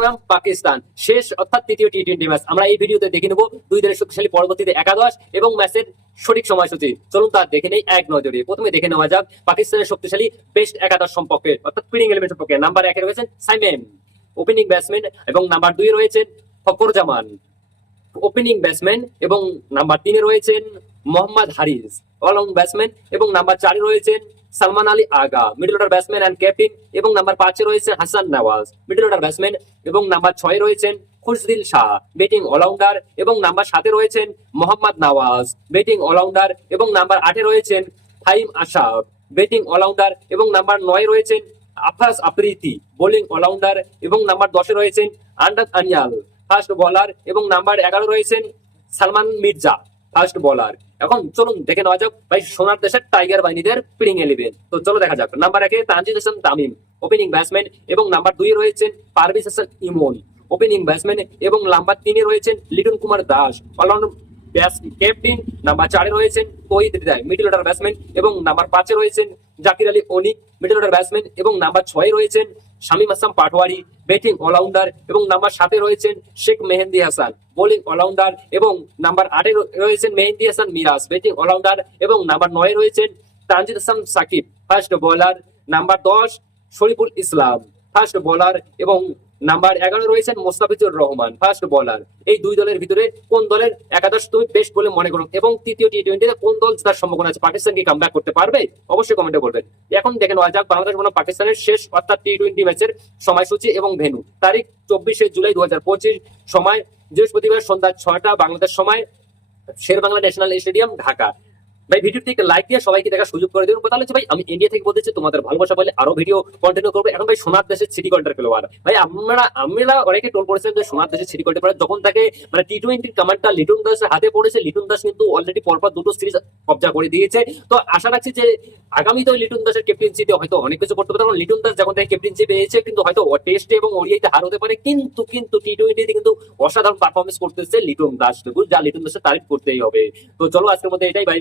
বনাম পাকিস্তান শেষ অর্থাৎ তৃতীয় টি-20 ম্যাচ আমরা এই ভিডিওতে দেখে নেব দুই দলের শক্তিশালী পরবর্তীতে একাদশ এবং ম্যাচের সঠিক সময়সূচি। চলুন তা দেখে নেই এক নজরে। প্রথমে দেখে নেওয়া যাক পাকিস্তানের শক্তিশালী বেস্ট একাদশ সম্পর্কে অর্থাৎ প্লেইং এলিমেন্ট সম্পর্কে। নাম্বার 1 এ রয়েছেন সাইমেন ওপেনিং ব্যাটসম্যান এবং নাম্বার 2 এ রয়েছেন ফখর জামান ওপেনিং ব্যাটসম্যান এবং নাম্বার 3 এ রয়েছেন মোহাম্মদ হারিস অলরাউন্ড ব্যাটসম্যান এবং নাম্বার 4 এ রয়েছেন Salman Ali Agha middle order batsman and captain এবং নাম্বার 5 এ রয়েছেন Hasan Nawaz middle order batsman এবং নাম্বার 6 এ রয়েছেন খুশদিল শাহ ব্যাটিং অলরাউন্ডার এবং নাম্বার 7 এ রয়েছেন মোহাম্মদ নওয়াজ ব্যাটিং অলরাউন্ডার এবং নাম্বার 8 এ রয়েছেন ফাহিম আশরাফ ব্যাটিং অলরাউন্ডার এবং নাম্বার 9 এ রয়েছেন আফাস আফ্রিদি বোলিং অলরাউন্ডার এবং নাম্বার 10 এ রয়েছেন আন্দাজ আনিয়াল ফাস্ট বোলার এবং নাম্বার 11 রয়েছেন সালমান মির্জা ফাস্ট বোলার। এখন চলুন দেখে নেওয়া যাক ভাই সোনার দেশের টাইগার বাহিনীদের প্লেইং 11। তো চলো দেখা যাক। নাম্বার 1 এ তানজিদ হাসান তামিম ওপেনিং ব্যাটসম্যান এবং নাম্বার 2 এ রয়েছেন পারভেজ হাসান ইমন ওপেনিং ব্যাটসম্যান এবং নাম্বার 3 এ রয়েছেন Liton Kumar Das allround captain. Number 4 এ রয়েছেন Towhid Hridoy middle order batsman এবং নাম্বার 5 এ রয়েছেন Jaker Ali Anik middle order batsman এবং নাম্বার 6 এ রয়েছেন শামীম হাসান পাটোয়ারি ব্যাটিং অলরাউন্ডার এবং নাম্বার 7 এ রয়েছেন শেখ মেহেদি হাসান বোলিং অলরাউন্ডার এবং নাম্বার 8 এ রয়েছেন মেহেদি হাসান মিরাজ ব্যাটিং অলরাউন্ডার এবং নাম্বার 9 এ রয়েছেন Tanzid Hasan Sakib fast bowler. Number 10 Shoriful Islam fast bowler এবং নাম্বার 11 রয়েছেন মোস্তাফিজুর রহমান ফাস্ট বোলার। এই দুই দলের ভিতরে কোন দলের একাদশ তুমি বেস্ট বলে মনে করো এবং তৃতীয় টি-20 কোন দল জেতার সম্ভাবনা আছে? পাকিস্তান কি কামব্যাক করতে পারবে? অবশ্যই কমেন্টে বলবেন। এখন দেখে নেওয়া যাক বাংলাদেশ বনাম পাকিস্তানের শেষ অর্থাৎ টি-20 ম্যাচের সময়সূচি এবং ভেন্যু। তারিখ 24শে জুলাই 2025, সময় বৃহস্পতিবার সন্ধ্যা 6টা বাংলাদেশ সময়, শেরবাংলা ন্যাশনাল স্টেডিয়াম, ঢাকা। ভাই ভিডিওটি লাইক দিয়ে সবাইকে দেখার সুযোগ করে দিন। কথা হচ্ছে ভাই আমি ইন্ডিয়া থেকে বলতেছি, তোমাদের ভালোবাসা বলে আরো ভিডিও কন্টিনিউ করবো। এখন ভাই সোনার দেশের সিটি গোল্ডের খেলোয়াড় ভাই আমরা অনেকে টোল করেছেন যে সোনার দেশের সিটি গোল্ডের যখন তাকে মানে টি-20 কমান্ডটা লিটন দাসের হাতে পড়েছে, লিটন দাস কিন্তু অলরেডি পরপর দুটো সিরিজ কবজা করে দিয়েছে। তো আশা রাখছি যে আগামীতে লিটন দাসের ক্যাপ্টেন্সিতে হয়তো অনেক কিছু করতে পারে। কারণ লিটন দাস যখন থেকে ক্যাপ্টেন্সি পেয়েছে কিন্তু হয়তো টেস্টে এবং ওডিআইতে হার হতে পারে, কিন্তু টি-20 কিন্তু অসাধারণ পারফরমেন্স করতেছে লিটন দাস, যা লিটন দাসের তারিফ করতেই হবে। তো চলো আজকের মধ্যে এটাই, বাই।